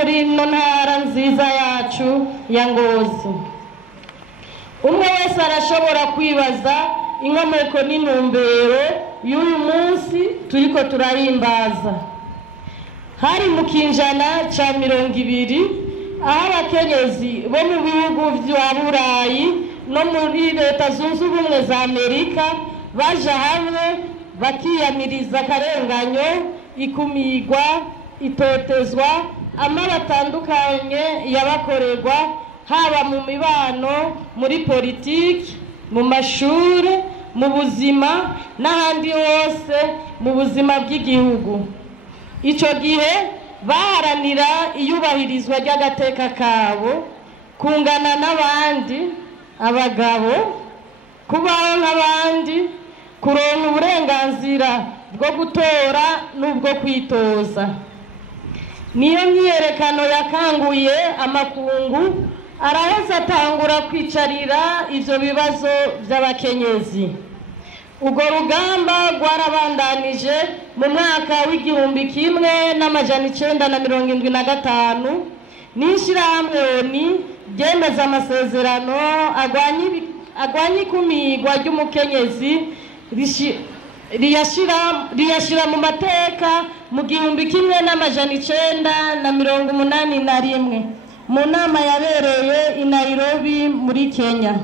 muri ino ntara nziza yacu ya Ngozi. Umwe wese arashobora kwibaza inkomoko n'intumbero y'uyu munsi turiko turahimbaza. Hari mu kinjana ca 200 aho abakenyezi bo mu bihugu vya Burayi no muri Leta Zunze Ubumwe za Amerika baja hamwe bakiyamiriza akarenganyo, ikumigwa, itotezwa amara atandukanye yabakorerwa, haba mu mibano, muri politiki, mu mashuri, mu buzima n'ahandi hose mu buzima bw'igihugu. Ico gihe baharanira iyubahirizwa ry'agateka kabo, kungana n'abandi, abagabo, kubaho nk'abandi, kuronka uburenganzira bwo gutora n'ubwo kwitoza. Niyo myiyerekano yakanguye amakungu araheza atangura kwicarira ivyo bibazo vy'abakenyezi. Urwo rugamba rwarabandanije mu mwaka w'1975 n'ishirahamwe ONU ryemeza amasezerano agwanya ikumigwa ry'umukenyezi riyashira mu mateka mu 1981 mu nama yabereye i Nairobi muri Kenya.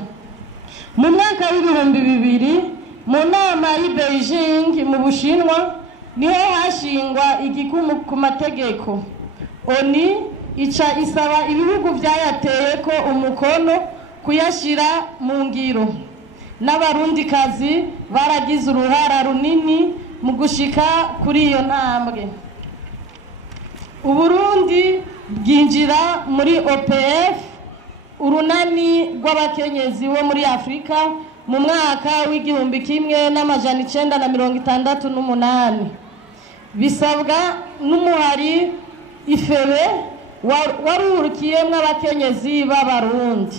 Mu mwaka w'2000 mu nama y'i Beijing mu Bushinwa niho hashingwa igikumu ku mategeko. ONU ica isaba ibihugu vyayateye ko umukono kuyashira mu ngiro. N'abarundikazi baragize uruhara runini mu gushika kuri iyo ntambwe. Uburundi bwinjira muri OPF, urunani rw'abakenyezi bo muri Afrika, mu mwaka w'1968 bisabwa n'umuhari ifebe waruhurikiyemwo abakenyezi b'abarundi.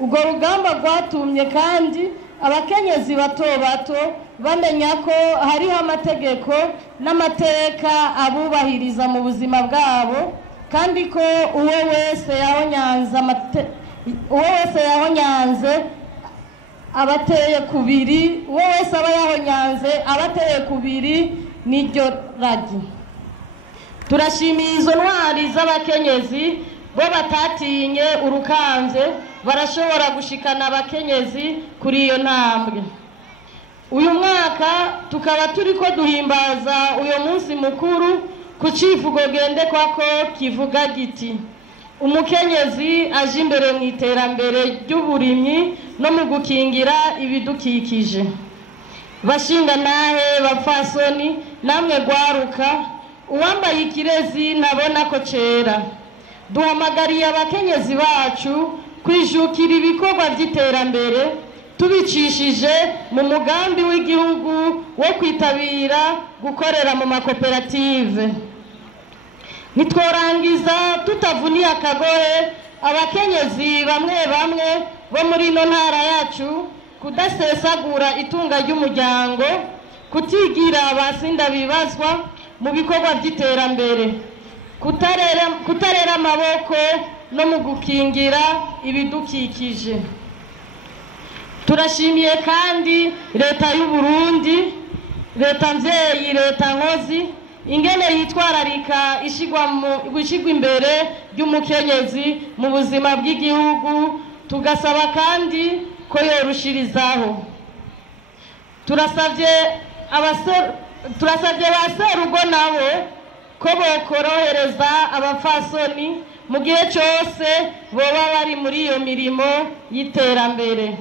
Urwo rugamba rwatumye kandi abakenyezi bato bato bamenya ko hariho amategeko n'amateka abubahiriza mu buzima bwabo, kandi ko uwo wese yahonyanze abateye kubiri, uwo wese aba yahonyanze abateye kubiri n'iryo ragi. Turashimiye izo ntwari z'abakenyezi bo batatinye urukanze, barashobora gushikana abakenyezi kuri iyo ntambwe. Uyu mwaka tukaba turiko duhimbaza uyo munsi mukuru ku civugo gendekwako kivuga giti: umukenyezi aje imbere mu iterambere ry'uburimyi no mu gukingira ibidukikije. Bashinga nahe bapfasoni namwe gwaruka, uwambaye ikirezi ntabona ko cera. Duhamagariye abakenyezi bacu kwijukira ibikorwa by'iterambere tubicishije mu mugambi w'igihugu wo kwitabira gukorera mu makoperative. Nitworangiza tutavuniye akagohe abakenyezi bamwe bamwe bo muri ino ntara yacu kudasesagura itunga ry'umuryango, kutigira abasinda bibazwa mu bikorwa by'iterambere, kutarera amaboko no mu gukingira ibidukikije. Turashimiye kandi leta y'u Burundi, leta mvyeyi, leta nkozi, ingene yitwararika ishigwa imbere ry'umukenyezi mu buzima bw'igihugu. Tugasaba kandi ko yorushirizaho. Turasavye baserugo nabo ko bokorohereza abafasoni mu gihe cyose boba bari muri iyo mirimo y'iterambere.